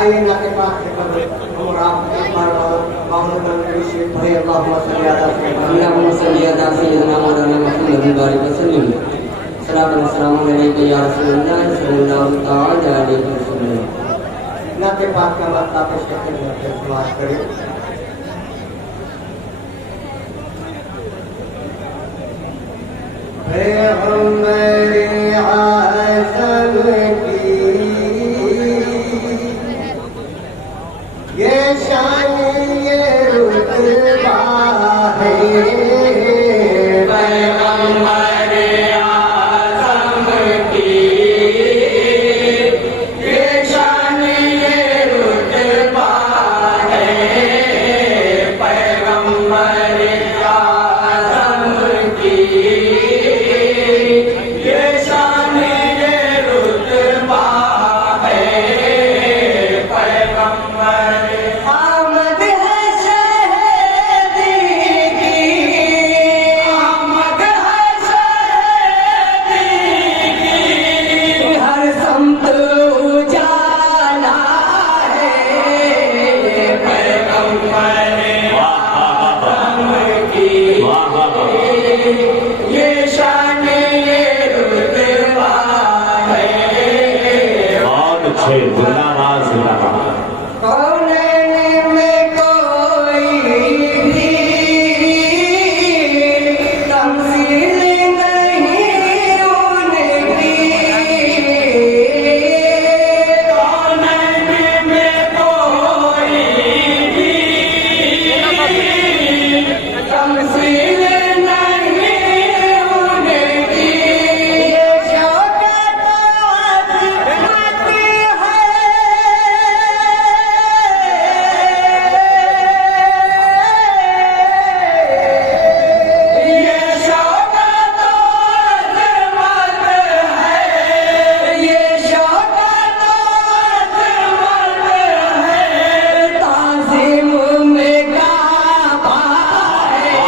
आइए नाते पाक के पर हम आप एक बार मामून नबी से पढ़े अल्लाहुम्मा सल्ली अला सय्यिदना मौलाना मुहम्मद बारिक वसल्लम सलाम व सलाम अलैका या रसूलल्लाह सल्लल्लाहु तआला अलैहि वसल्लम। नाते पाक का मतलब पेश करते हैं समाज करें। पैगंबर आज़म की ये शान ये रुतबा है, पैगंबर आज़म की ये शान ये रुतबा है, पैगंबर आज़म की ये शान ये रुतबा है, पैगंबर आमद है शहदी की, आमद है शहदी की, हर समत उजाला है, पैगंबर आज़म की ये शान ये रुतबा है। बहुत अच्छे, जिंदाबाद जिंदाबाद। कौनैन में कोई भी तमसील नहीं उनकी, कौनैन में कोई भी तमसील नहीं उनकी, ये शौकत अज़मत है, ये शौकत अज़मत है, ये शौकत अज़मत है, ताज़ीम में काबा है,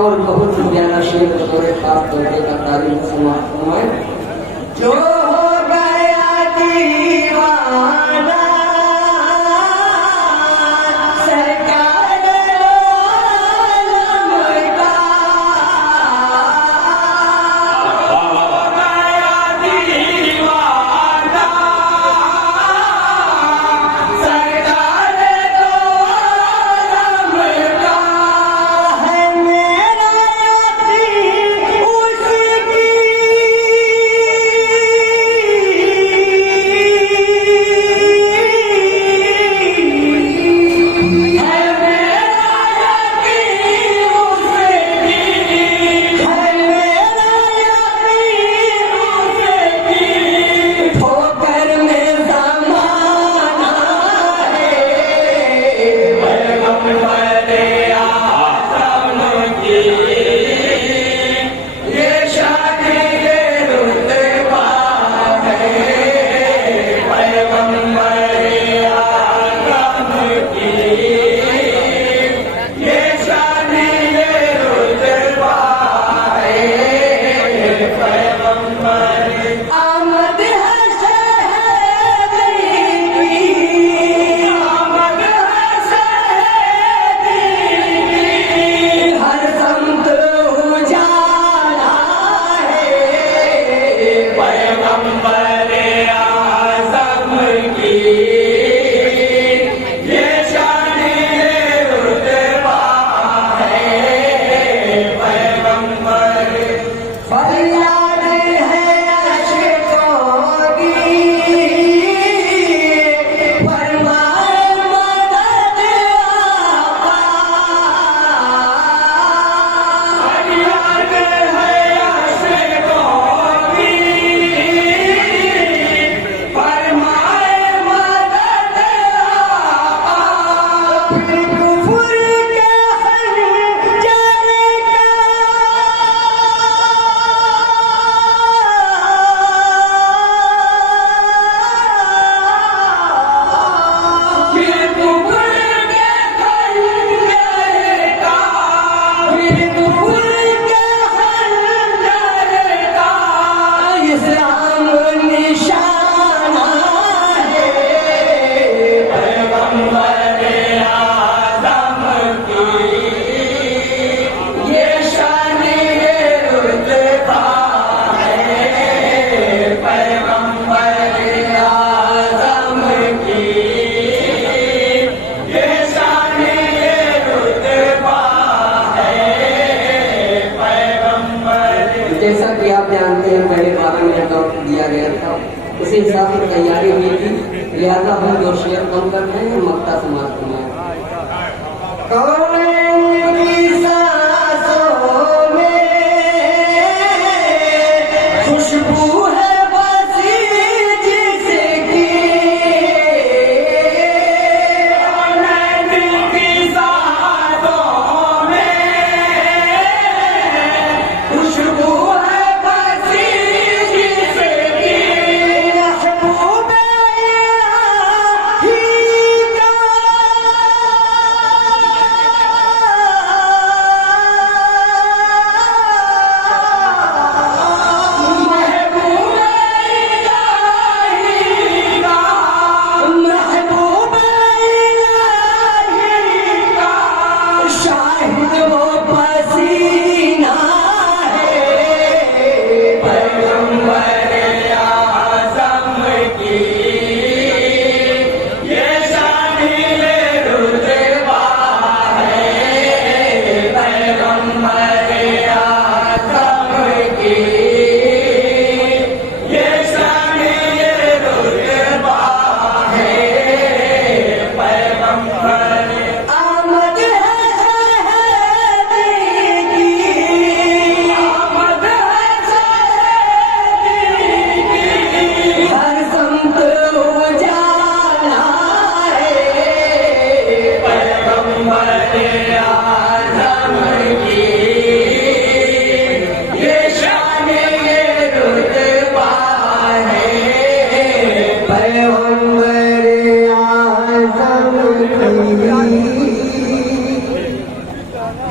और बहुत ही ज्यादा शेर बतौर खास तौर का तारीफ समाप्त हुआ जो हो गया दीवाना जैसा कि आप जानते हैं पहले 12 मिनट वक्त दिया गया था, उसी हिसाब से तैयारी हुई थी, लिहाजा हम जो शेयर कम कर रहे हैं मक्ता समाप्त हुआ खुशबू है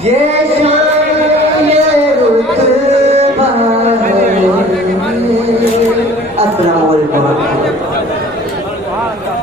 ये शान हाथ